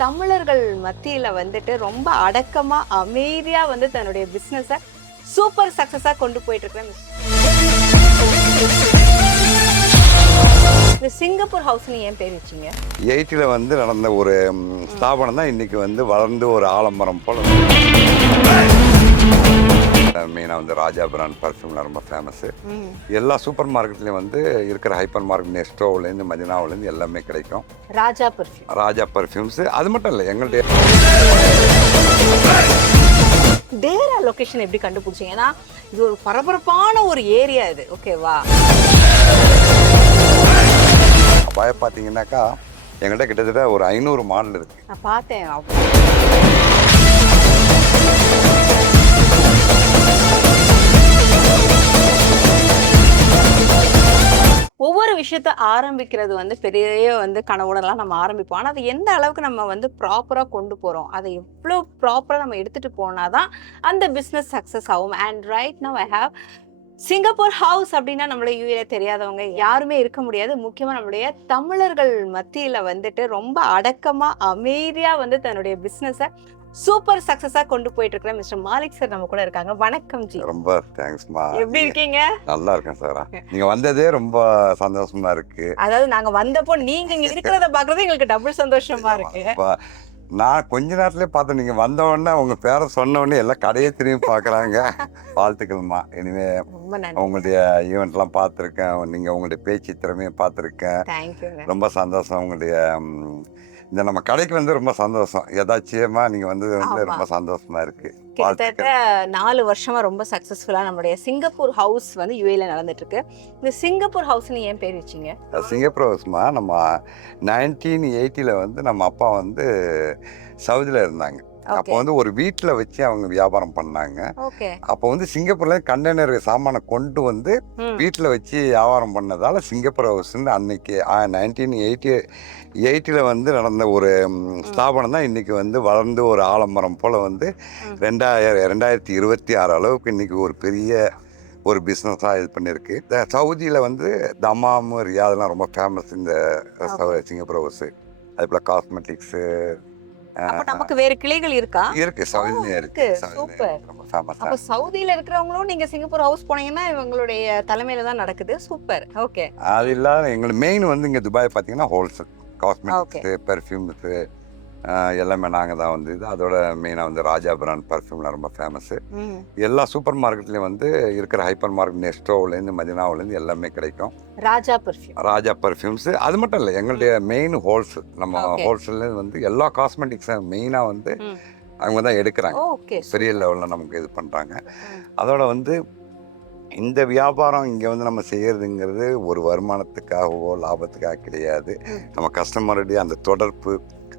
தமிழர்கள் மத்தியில வந்துட்டு ரொம்ப அடக்கமா அமைதியா வந்து தன்னுடைய பிசினஸ சூப்பர் சக்சஸா கொண்டு போயிட்டு இருக்கிற இந்த சிங்கப்பூர் ஹவுஸ்னு ஏன் பேர் வச்சீங்க? 80ல் வந்து நடந்த ஒரு ஸ்தாபனம் தான் இன்னைக்கு வந்து வளர்ந்து ஒரு ஆலமரம் போல. மெயினாக வந்து ராஜா பிராண்ட் பர்ஃப்யூம்ல ரொம்ப ஃபேமஸ். எல்லா சூப்பர் மார்க்கெட்லையும் வந்து இருக்கிற ஹைப்பர் மார்க்கெட் நெஸ்டோவிலேருந்து மதினாவிலேருந்து எல்லாமே கிடைக்கும். ராஜா பர்ஃப்யூம்ஸ் அது மட்டும் இல்லை, எங்கள்கிட்ட டேரா லொகேஷன் எப்படி கண்டுபிடிச்சீங்க? ஏன்னா இது ஒரு பரபரப்பான ஒரு ஏரியா இது, ஓகேவா? அபாய பார்த்தீங்கன்னாக்கா எங்கள்கிட்ட கிட்டத்தட்ட ஒரு 500 மாடல் இருக்குது. நான் பார்த்தேன். ஒவ்வொரு விஷயத்த ஆரம்பிக்கிறது வந்து பெரிய வந்து கனவுடலாம் நம்ம ஆரம்பிப்போம். ஆனால் அது எந்த அளவுக்கு நம்ம வந்து ப்ராப்பராக கொண்டு போகிறோம், அதை எவ்வளோ ப்ராப்பராக நம்ம எடுத்துகிட்டு போனால் தான் அந்த பிஸ்னஸ் சக்ஸஸ் ஆகும். And right now I have Singapore house. அப்படின்னா நம்மளோட யூஏல தெரியாதவங்க யாருமே இருக்க முடியாது. முக்கியமாக நம்மளுடைய தமிழர்கள் மத்தியில் வந்துட்டு ரொம்ப அடக்கமாக அமைதியாக வந்து தன்னுடைய பிஸ்னஸை சூப்பர் சக்சஸா கொண்டு போயிட்டு இருக்கிற மிஸ்டர் மாலிக் சார் நம்ம கூட இருக்காங்க. வணக்கம் ஜி. ரொம்ப தேங்க்ஸ்மா. எப்படி இருக்கீங்க? நல்லா இருக்கேன் சார். நீங்க வந்ததே ரொம்ப சந்தோஷமா இருக்கு. அதாவது நாங்க வந்தப்போ நீங்க இங்க இருக்கிறத பாக்குறது எங்களுக்கு டபுள் சந்தோஷமா இருக்கு. நான் கொஞ்ச நேரத்துலேயே பார்த்தேன், நீங்கள் வந்த உடனே உங்கள் பேரை சொன்ன உடனே எல்லாம் கடையை திரும்பி பார்க்குறாங்க. வாழ்த்துக்கள்மா. இனிமே உங்களுடைய ஈவெண்ட்லாம் பார்த்துருக்கேன், நீங்கள் உங்களுடைய பேச்சு திறமையை பார்த்துருக்கேன். ரொம்ப சந்தோஷம். உங்களுடைய இந்த நம்ம கடைக்கு வந்து ரொம்ப சந்தோஷம். எதாச்சியமா நீங்கள் வந்தது வந்து ரொம்ப சந்தோஷமா இருக்குது. கிட்டத்தட்ட 4 வருஷமா ரொம்ப சக்ஸஸ்ஃபுல்லாக நம்மளுடைய சிங்கப்பூர் ஹவுஸ் வந்து யூஏல நடந்துட்டு இருக்கு. இந்த சிங்கப்பூர் ஹவுஸ்னு ஏன் பேர் வச்சிங்க? சிங்கப்பூர் ஹவுஸ்மா, நம்ம 1980ல் வந்து நம்ம அப்பா வந்து சவுதியில் இருந்தாங்க. அப்போ வந்து ஒரு வீட்டில் வச்சு அவங்க வியாபாரம் பண்ணாங்க. அப்போ வந்து சிங்கப்பூர்ல கண்டெய்னர் சாமானை கொண்டு வந்து வீட்டில் வச்சு வியாபாரம் பண்ணதால சிங்கப்பூர் ஹவுஸ்ன்னு அன்னைக்கு 1980ல் வந்து நடந்த ஒரு ஸ்தாபனம் தான் இன்னைக்கு வந்து வளர்ந்து ஒரு ஆலமரம் போல் வந்து 2026 அளவுக்கு இன்னைக்கு ஒரு பெரிய ஒரு பிஸ்னஸாக இது பண்ணியிருக்கு. இந்த சவுதியில் வந்து தமாம், ரியாதெல்லாம் ரொம்ப ஃபேமஸ் இந்த சிங்கப்பூர் ஹவுஸு. அது போல் காஸ்மெட்டிக்ஸு. நமக்கு வேற கிளைகள் இருக்கா? இருக்கு, சவுதியில இருக்கு. சூப்பர். ரொம்ப ஃபேமஸ். அப்ப சவுதியில இருக்கிறவங்களும் நீங்க சிங்கப்பூர் ஹவுஸ் போனீங்கன்னா இவங்களுடைய தலைமையில தான் நடக்குது. சூப்பர். ஓகே. அது இல்லாத எங்களுக்கு மெயின் வந்து இங்க துபாய் பார்த்தீங்கன்னா ஹோல்சேல் காஸ்மெட்டிக்ஸ், பெர்ஃப்யூம்ஸ் எல்லாமே நாங்கள் தான் வந்து இது. அதோட மெயினாக வந்து ராஜா பிராண்ட் பர்ஃப்யூம்லாம் ரொம்ப ஃபேமஸ். எல்லா சூப்பர் மார்க்கெட்லேயும் வந்து இருக்கிற ஹைப்பர் மார்க்கெட் நெஸ்டோவிலேருந்து மதினாவிலேருந்து எல்லாமே கிடைக்கும். ராஜா பர்ஃப்யூம்ஸ் அது மட்டும் இல்லை, எங்களுடைய மெயின் ஹோல்சேல். நம்ம ஹோல்சேல்லேருந்து வந்து எல்லா காஸ்மெட்டிக்ஸும் மெயினாக வந்து அவங்க தான் எடுக்கிறாங்க. பெரிய லெவலில் நமக்கு இது பண்ணுறாங்க. அதோட வந்து இந்த வியாபாரம் இங்கே வந்து நம்ம செய்கிறதுங்கிறது ஒரு வருமானத்துக்காகவோ லாபத்துக்காக கிடையாது. நம்ம கஸ்டமருடைய அந்த தொடர்பு,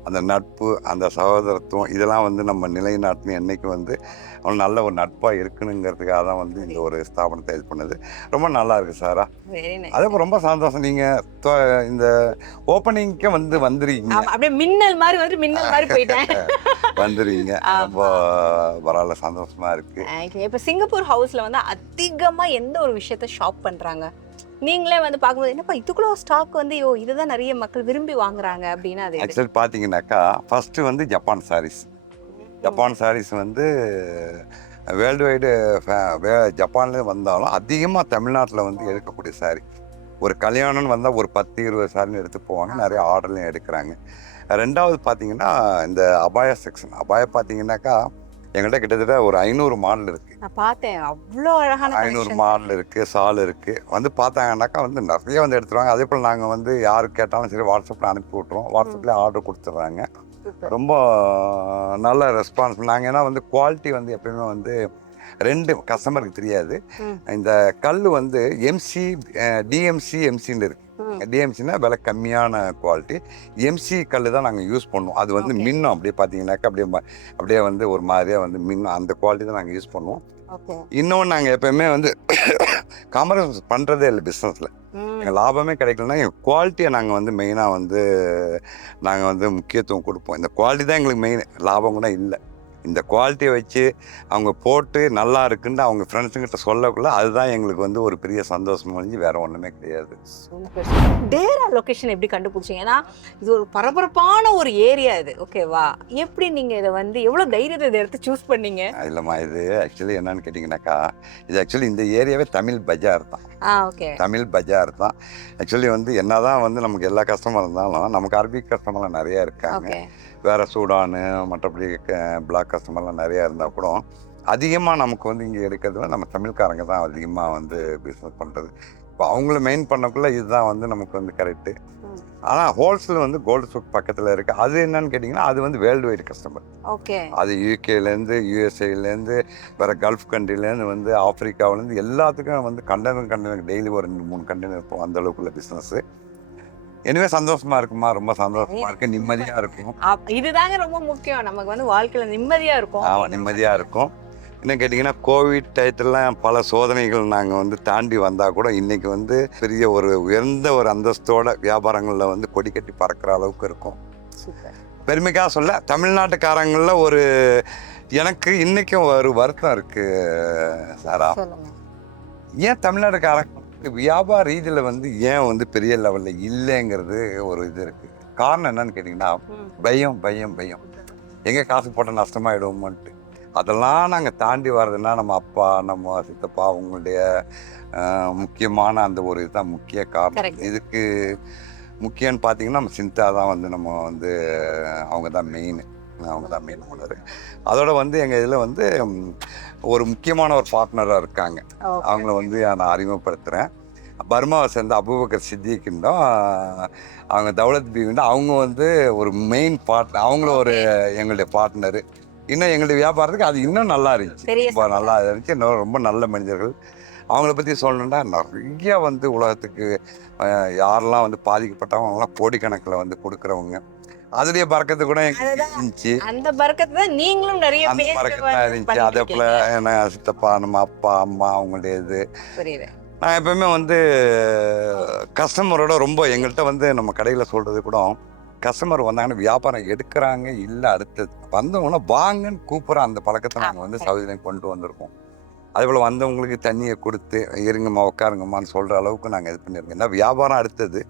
அந்த நட்பு, அந்த சகோதரத்துவம் இதெல்லாம் வந்து நம்ம நிலைநாட்டின என்னைக்கு வந்து அவன் நல்ல ஒரு நட்பாக இருக்கணுங்கிறதுக்காக தான் வந்து இந்த ஒரு ஸ்தாபனத்தை இது பண்ணது. ரொம்ப நல்லா இருக்கு சாரா. அதே போல் ரொம்ப சந்தோஷம். நீங்கள் இந்த ஓப்பனிங்க்கே வந்து வந்துருக்கீங்க. அப்படியே மின்னல் மாதிரி வந்து மின்னல் மாதிரி போயிட்டேன். வந்துருக்கீங்க. ரொம்ப பரவாயில்ல, சந்தோஷமா இருக்கு. இப்போ சிங்கப்பூர் ஹவுஸ்ல வந்து அதிகமா எந்த ஒரு விஷயத்த ஷாப் பண்றாங்க? நீங்களே வந்து பார்க்கும்போது என்னப்பா இதுக்குள்ள ஸ்டாக் வந்து இதுதான் நிறைய மக்கள் விரும்பி வாங்குறாங்க அப்படின்னா அது ஆக்சுவலி பார்த்தீங்கன்னாக்கா ஃபர்ஸ்ட் வந்து ஜப்பான் சாரீஸ் வந்து வேர்ல்டு வைடு ஜப்பான்லேயே வந்தாலும் அதிகமாக தமிழ்நாட்டில் வந்து எடுக்கக்கூடிய சாரீ. ஒரு கல்யாணம்னு வந்தால் ஒரு 10-20 சாரின்னு எடுத்து போவாங்க. நிறைய ஆர்டர்லையும் எடுக்கிறாங்க. ரெண்டாவது பார்த்தீங்கன்னா இந்த அபாயா செக்ஷன். அபாயா பார்த்தீங்கன்னாக்கா எங்கள்கிட்ட கிட்டத்தட்ட ஒரு 500 மாடல் இருக்குது. நான் பார்த்தேன். அவ்வளோ அழகான 500 மாடல் இருக்குது, ஷால் இருக்குது. வந்து பார்த்தாங்கன்னாக்கா வந்து நிறைய வந்து எடுத்துருவாங்க. அதே போல் நாங்கள் வந்து யார் கேட்டாலும் சரி வாட்ஸ்அப்பில் அனுப்பி விட்ருவோம். வாட்ஸ்அப்லேயே ஆர்டர் கொடுத்துட்றாங்க. ரொம்ப நல்ல ரெஸ்பான்ஸ். நாங்கள் ஏன்னா வந்து குவாலிட்டி வந்து எப்பயுமே வந்து 2 கஸ்டமருக்கு தெரியாது. இந்த கல் வந்து எம்சி, டிஎம்சி, எம்சின்னு இருக்குது. டிஎம்சின்னா விலை கம்மியான குவாலிட்டி. எம்சி கல் தான் நாங்கள் யூஸ் பண்ணுவோம். அது வந்து மின்னும் அப்படியே பார்த்தீங்கன்னாக்கா அப்படியே வந்து ஒரு மாதிரியாக வந்து மின்னும். அந்த குவாலிட்டி தான் நாங்கள் யூஸ் பண்ணுவோம். இன்னொன்று நாங்கள் எப்போயுமே வந்து காம்ப்ரமைஸ் பண்ணுறதே இல்லை பிஸ்னஸில். எங்கள் லாபமே கிடைக்கலன்னா எங்கள் குவாலிட்டியை நாங்கள் வந்து மெயினாக வந்து நாங்கள் வந்து முக்கியத்துவம் கொடுப்போம். இந்த குவாலிட்டி தான் எங்களுக்கு மெயின், லாபம் கூட இல்லை. இந்த குவாலிட்டியை வச்சு அவங்க போட்டு நல்லா இருக்குன்னு அவங்க ஃப்ரெண்ட்ஸுங்கிட்ட சொல்லக்குள்ள அதுதான் எங்களுக்கு வந்து ஒரு பெரிய சந்தோஷம் ஒழிஞ்சு வேற ஒன்றுமே கிடையாது. டேரா லொகேஷன் எப்படி கண்டுபிடிச்சீங்க? ஏன்னா இது ஒரு பரபரப்பான ஒரு ஏரியா இது, ஓகேவா? எப்படி நீங்க இதை வந்து எவ்வளவு தைரியத்தை இதை எடுத்து சூஸ் பண்ணீங்க? இல்லைம்மா, இது ஆக்சுவலி என்னன்னு கேட்டிங்கனாக்கா, இது ஆக்சுவலி இந்த ஏரியாவே தமிழ் பஜார் தான். ஓகே. தமிழ் பஜார் தான். ஆக்சுவலி வந்து என்னதான் வந்து நமக்கு எல்லா கஸ்டமர் இருந்தாலும் நமக்கு அரபிக் கஸ்டமர்லாம் நிறைய இருக்காங்க. வேற சூடானு மற்றபடி பிளாக் கஸ்டமர்லாம் நிறையா இருந்தால் கூட அதிகமாக நமக்கு வந்து இங்கே எடுக்கிறது நம்ம தமிழ்காரங்க தான் அதிகமாக வந்து பிஸ்னஸ் பண்ணுறது. இப்போ அவங்கள மெயின் பண்ணக்குள்ள இதுதான் வந்து நமக்கு வந்து கரெக்டு. ஆனால் ஹோல்சேல் வந்து கோல்டு சூக் பக்கத்தில் இருக்குது. அது என்னன்னு கேட்டிங்கன்னா அது வந்து வேர்ல்டு வைடு கஸ்டமர். ஓகே. அது யூகேலேருந்து யூஎஸ்ஏலேருந்து வேறு கல்ஃப் கண்ட்ரிலேருந்து வந்து ஆஃப்ரிக்காவிலேருந்து எல்லாத்துக்கும் வந்து கண்டெய்னர் டெய்லி ஒரு 2-3 கண்டெய்னர் இருக்கும். அந்த அளவுக்குள்ள பிஸ்னஸ்ஸு. எனவே சந்தோஷமா இருக்குமா, ரொம்ப சந்தோஷமா இருக்கு, நிம்மதியா இருக்கும். இதுதாங்க ரொம்ப முக்கியம். நமக்கு வந்து வாழ்க்கையில நிம்மதியா இருக்கும். நிம்மதியா இருக்கும். என்ன கேட்டிங்கன்னா கோவிட் டயத்துலாம் பல சோதனைகள் நாங்கள் வந்து தாண்டி வந்தால் கூட இன்றைக்கி வந்து பெரிய ஒரு உயர்ந்த ஒரு அந்தஸ்தோட வியாபாரங்களில் வந்து கொடி கட்டி பறக்கிற அளவுக்கு இருக்கும். பெருமைக்காக சொல்ல தமிழ்நாட்டுக்காரங்களில் ஒரு எனக்கு இன்றைக்கும் ஒரு வருத்தம் இருக்குது சாரா. ஏன் தமிழ்நாட்டுக்காரங்க வியாபார ரீதியில் வந்து ஏன் வந்து பெரிய லெவலில் இல்லைங்கிறது ஒரு இது இருக்குது. காரணம் என்னன்னு கேட்டிங்கன்னா பயம் பயம் பயம். எங்கே காசு போட்டால் நஷ்டமாயிடுவோம்ன்ட்டு. அதெல்லாம் நாங்கள் தாண்டி வர்றதுன்னா நம்ம அப்பா நம்ம சித்தப்பா அவங்களுடைய முக்கியமான அந்த ஒரு இதுதான் முக்கிய காரணம். இதுக்கு முக்கியம்னு பார்த்தீங்கன்னா நம்ம சிந்தா தான் வந்து நம்ம வந்து அவங்க தான் மெயின் ஓனர். அதோட வந்து எங்கள் இதில் வந்து ஒரு முக்கியமான ஒரு பார்ட்னராக இருக்காங்க. அவங்கள வந்து நான் அறிமுகப்படுத்துகிறேன். பர்மாவை சேர்ந்த அபூபக்கர் சித்திக்குண்டோம் அவங்க தௌலத் பீவிண்டோ அவங்க வந்து ஒரு மெயின் பார்ட்னர். அவங்களும் ஒரு எங்களுடைய பார்ட்னரு. இன்னும் எங்களுடைய வியாபாரத்துக்கு அது இன்னும் நல்லா இருந்துச்சு, ரொம்ப நல்லா இருந்துச்சு. இன்னும் ரொம்ப நல்ல மனிதர்கள். அவங்கள பற்றி சொல்லணுன்னா நிறைய வந்து உலகத்துக்கு யாரெல்லாம் வந்து பாதிக்கப்பட்டவங்க அவங்களாம் கோடிக்கணக்கில் வந்து கொடுக்குறவங்க. அதுலயே பறக்கத்து கூட இருந்துச்சு. அந்த பறக்கத்து தான் நீங்களும் நிறைய இருந்துச்சு. அதே போல என்ன சித்தப்பா நம்ம அப்பா அம்மா அவங்களுடைய இது நான் எப்பவுமே வந்து கஸ்டமரோட ரொம்ப எங்கள்கிட்ட வந்து நம்ம கடையில் சொல்றது கூட கஸ்டமர் வந்தாங்கன்னா வியாபாரம் எடுக்கிறாங்க இல்லை அடுத்தது வந்தவங்கன்னா வாங்கன்னு கூப்பிட்ற அந்த பழக்கத்தை நாங்கள் வந்து சௌகரியம் கொண்டு வந்திருக்கோம். அதே போல் வந்தவங்களுக்கு தண்ணியை கொடுத்து இருங்கம்மா உட்காருங்கம்மான்னு சொல்கிற அளவுக்கு நாங்கள் இது பண்ணியிருக்கோம். ஏன்னா வியாபாரம் அடுத்தது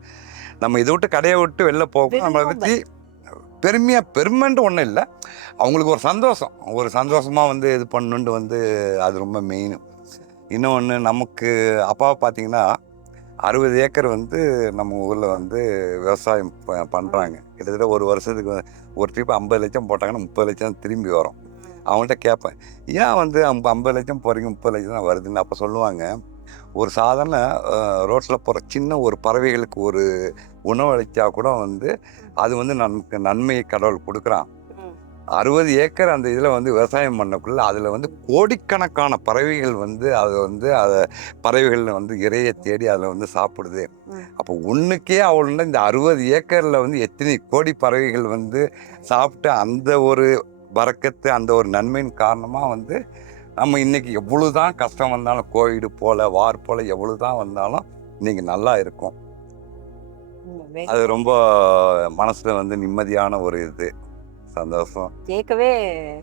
நம்ம இதை விட்டு கடையை விட்டு வெளில போகும் நம்மளை பற்றி பெருமைன்ட்டு ஒன்றும் இல்லை. அவங்களுக்கு ஒரு சந்தோஷமாக வந்து இது பண்ணுன்ட்டு வந்து அது ரொம்ப மெயின். இன்னொன்று நமக்கு அப்பாவை பார்த்தீங்கன்னா 60 ஏக்கர் வந்து நம்ம ஊரில் வந்து விவசாயம் பண்ணுறாங்க. கிட்டத்தட்ட ஒரு வருஷத்துக்கு ஒரு ட்ரிப் 50 லட்சம் போட்டாங்கன்னா 30 லட்சம் திரும்பி வரும். அவங்கள்ட்ட கேட்பேன் ஏன் வந்து 50 லட்சம் போகிறீங்க 30 லட்சம் தான் வருதுன்னு. அப்போ சொல்லுவாங்க ஒரு சாதாரண ரோட்டில் போகிற சின்ன ஒரு பறவைகளுக்கு ஒரு உணவு அளித்தா கூட வந்து அது வந்து நமக்கு நன்மையை கடவுள் கொடுக்குறான். 60 ஏக்கர் அந்த இதில் வந்து விவசாயம் பண்ணக்குள்ள அதில் வந்து கோடிக்கணக்கான பறவைகள் வந்து அதை பறவைகள் வந்து இறையை தேடி அதில் வந்து சாப்பிடுது. அப்போ ஒன்றுக்கே அவளுன்னா இந்த 60 ஏக்கரில் வந்து எத்தனை கோடி பறவைகள் வந்து சாப்பிட்டு அந்த ஒரு பறக்கத்து அந்த ஒரு நன்மையின் காரணமாக வந்து நம்ம இன்னைக்கு எவ்வளவுதான் கஷ்டம் வந்தாலும் கோவிடு போல வார் போல எவ்வளவுதான் வந்தாலும் இன்னைக்கு நல்லா இருக்கும். அது ரொம்ப மனசுல வந்து நிம்மதியான ஒரு இது சந்தோஷம். கேட்கவே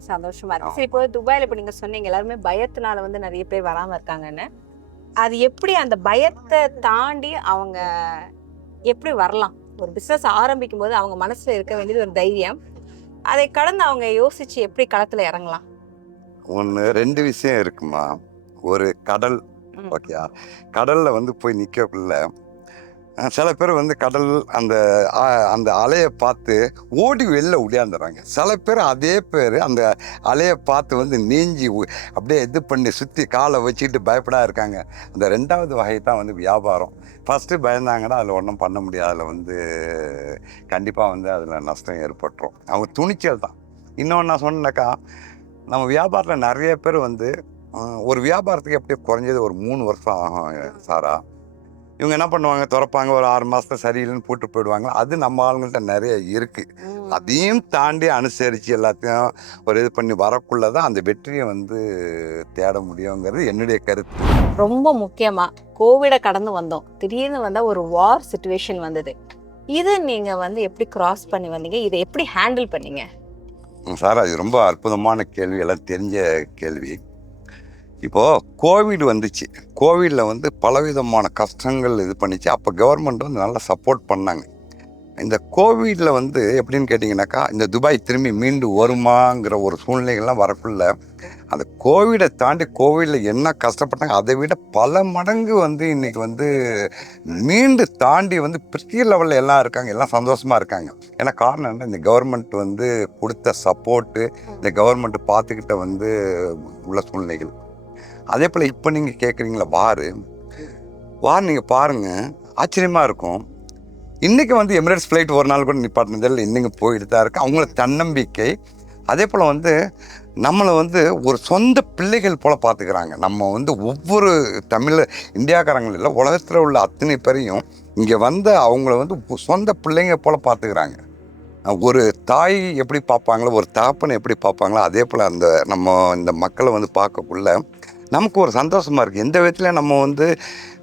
சந்தோஷமா இருக்கு. சரி, இப்போ துபாயில இப்ப நீங்க சொன்னீங்க எல்லாருமே பயத்தினால வந்து நிறைய பேர் வராம இருக்காங்கன்னு. அது எப்படி அந்த பயத்தை தாண்டி அவங்க எப்படி வரலாம்? ஒரு பிசினஸ் ஆரம்பிக்கும் போது அவங்க மனசுல இருக்க வேண்டியது ஒரு தைரியம். அதை கடந்து அவங்க யோசிச்சு எப்படி களத்துல இறங்கலாம்? ஒன்று 2 விஷயம் இருக்குமா. ஒரு கடல், ஓகே, கடலில் வந்து போய் நிற்கக்குள்ள சில பேர் வந்து கடல் அந்த அலையை பார்த்து ஓடி வெளில ஓடியாந்துடுறாங்க. சில பேர் அதே பேர் அந்த அலையை பார்த்து வந்து நீஞ்சி அப்படியே இது பண்ணி சுற்றி காலை வச்சுக்கிட்டு பயப்படா இருக்காங்க. அந்த 2வது வகை தான் வந்து வியாபாரம். ஃபஸ்ட்டு பயந்தாங்கன்னா அதில் ஒன்றும் பண்ண முடியாது. அதில் வந்து கண்டிப்பாக வந்து அதில் நஷ்டம் ஏற்பட்டுரும். அவங்க துணிச்சல் தான். இன்னொன்று நான் சொன்னேன்னாக்கா நம்ம வியாபாரத்தில் நிறைய பேர் வந்து ஒரு வியாபாரத்துக்கு எப்படியே குறைஞ்சது ஒரு 3 வருஷம் ஆகும் சாரா. இவங்க என்ன பண்ணுவாங்க, திறப்பாங்க, ஒரு 6 மாதத்துல சரியில்லைன்னு போட்டு போயிடுவாங்க. அது நம்ம ஆளுங்கள்ட்ட நிறைய இருக்குது. அதையும் தாண்டி அனுசரித்து எல்லாத்தையும் ஒரு இது பண்ணி வரக்குள்ளதான் அந்த வெற்றியை வந்து தேட முடியுங்கிறது என்னுடைய கருத்து. ரொம்ப முக்கியமாக கோவிடை கடந்து வந்தோம். திடீர்னு வந்தால் ஒரு வார் சிச்சுவேஷன் வந்தது. இது நீங்கள் வந்து எப்படி கிராஸ் பண்ணி வந்தீங்க? இதை எப்படி ஹேண்டில் பண்ணீங்க? சார் அது ரொம்ப அற்புதமான கேள்வி, எல்லாம் தெரிஞ்ச கேள்வி. இப்போது கோவிட் வந்துச்சு. கோவிடில் வந்து பலவிதமான கஷ்டங்கள் இது பண்ணிச்சு. அப்போ கவர்மெண்ட் வந்து நல்லா சப்போர்ட் பண்ணாங்க. இந்த கோவிடில் வந்து எப்படின்னு கேட்டிங்கனாக்கா, இந்த துபாய் திரும்பி மீண்டு வருமாங்கிற ஒரு சூழ்நிலைகள்லாம் வரக்குள்ள, அந்த கோவிடை தாண்டி கோவிடில் என்ன கஷ்டப்பட்டாங்க அதை விட பல மடங்கு வந்து இன்றைக்கி வந்து மீண்டு தாண்டி வந்து பெரிய லெவலில் எல்லாம் இருக்காங்க, எல்லாம் சந்தோஷமாக இருக்காங்க. ஏன்னா காரணம் என்ன, இந்த கவர்மெண்ட் வந்து கொடுத்த சப்போர்ட்டு, இந்த கவர்மெண்ட் பார்த்துக்கிட்ட வந்து உள்ள சூழ்நிலைகள். அதே போல் இப்போ நீங்கள் கேட்குறீங்களா வார் நீங்கள் பாருங்கள், ஆச்சரியமாக இருக்கும். இன்றைக்கி வந்து எமிரேட்ஸ் ஃப்ளைட் ஒரு நாள் கூட நிப்பாட்டினதில் இன்றைக்கி போயிட்டு தான் இருக்குது. அவங்கள தன்னம்பிக்கை. அதே போல் வந்து நம்மளை வந்து ஒரு சொந்த பிள்ளைகள் போல் பார்த்துக்கிறாங்க. நம்ம வந்து ஒவ்வொரு இந்தியாக்காரங்களும் இல்லை, உலகத்தில் உள்ள அத்தனை பேரையும் இங்கே வந்து அவங்கள வந்து சொந்த பிள்ளைங்க போல் பார்த்துக்கிறாங்க. ஒரு தாய் எப்படி பார்ப்பாங்களோ, ஒரு தகப்பனை எப்படி பார்ப்பாங்களோ, அதே போல் அந்த நம்ம இந்த மக்களை வந்து பார்க்கக்குள்ள நமக்கு ஒரு சந்தோஷமாக இருக்குது. எந்த விதத்தில் நம்ம வந்து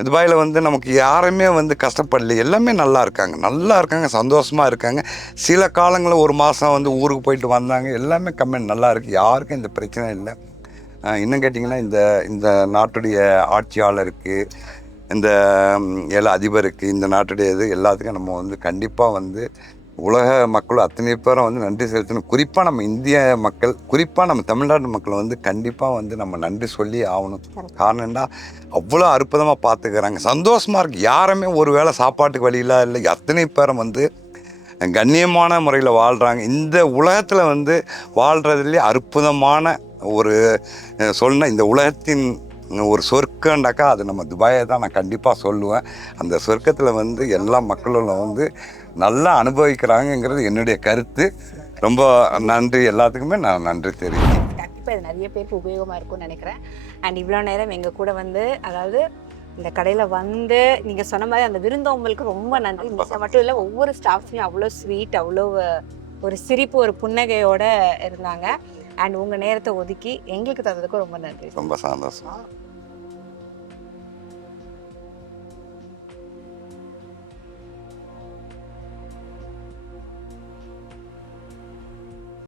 துபாயில் வந்து நமக்கு யாருமே வந்து கஷ்டப்படல, எல்லாமே நல்லா இருக்காங்க, சந்தோஷமாக இருக்காங்க. சில காலங்களில் ஒரு மாதம் வந்து ஊருக்கு போயிட்டு வந்தாங்க, எல்லாமே கம்மியாக நல்லா இருக்குது, யாருக்கும் இந்த பிரச்சனை இல்லை. இன்னும் கேட்டிங்கன்னா இந்த நாட்டுடைய ஆட்சியாளருக்கு, இந்த எல்லா அதிபருக்கு, இந்த நாட்டுடைய இது எல்லாத்துக்கும் நம்ம வந்து கண்டிப்பாக வந்து உலக மக்கள் அத்தனை பேரும் வந்து நன்றி செலுத்தணும். குறிப்பாக நம்ம இந்திய மக்கள், குறிப்பாக நம்ம தமிழ்நாட்டு மக்களை வந்து கண்டிப்பாக வந்து நம்ம நன்றி சொல்லி ஆகணும். காரணம் என்ன, அவ்வளோ அற்புதமாக பார்த்துக்கிறாங்க, சந்தோஷமாக இருக்குது. யாருமே ஒரு வேளை சாப்பாட்டுக்கு வழியில் இல்லை, அத்தனை பேரும் வந்து கண்ணியமான முறையில் வாழ்கிறாங்க. இந்த உலகத்தில் வந்து வாழ்கிறதுலேயே அற்புதமான ஒரு சொல்லணும், இந்த உலகத்தின் ஒரு சொர்க்கண்டாக்கா அது நம்ம துபாயை தான் நான் கண்டிப்பாக சொல்லுவேன். அந்த சொர்க்கத்தில் வந்து எல்லா மக்களும் வந்து நல்லா அனுபவிக்கிறாங்கங்கிறது என்னுடைய கருத்து. ரொம்ப நன்றி, எல்லாத்துக்குமே நான் நன்றி தெரிவிக்கிறேன். கண்டிப்பாக இது நிறைய பேருக்கு உபயோகமாக இருக்கும்னு நினைக்கிறேன். அண்ட் இவ்வளோ நேரம் எங்கள் கூட வந்து, அதாவது இந்த கடையில் வந்து நீங்கள் சொன்ன மாதிரி அந்த விருந்தோம்பலுக்கு ரொம்ப நன்றி. நீங்கள் மட்டும் இல்லை, ஒவ்வொரு ஸ்டாஃப்ஸையும் அவ்வளோ ஸ்வீட், அவ்வளோ ஒரு சிரிப்பு, ஒரு புன்னகையோடு இருந்தாங்க. அண்ட் உங்கள் நேரத்தை ஒதுக்கி எங்களுக்கு தந்ததுக்கு ரொம்ப நன்றி. ரொம்ப சந்தோஷம்.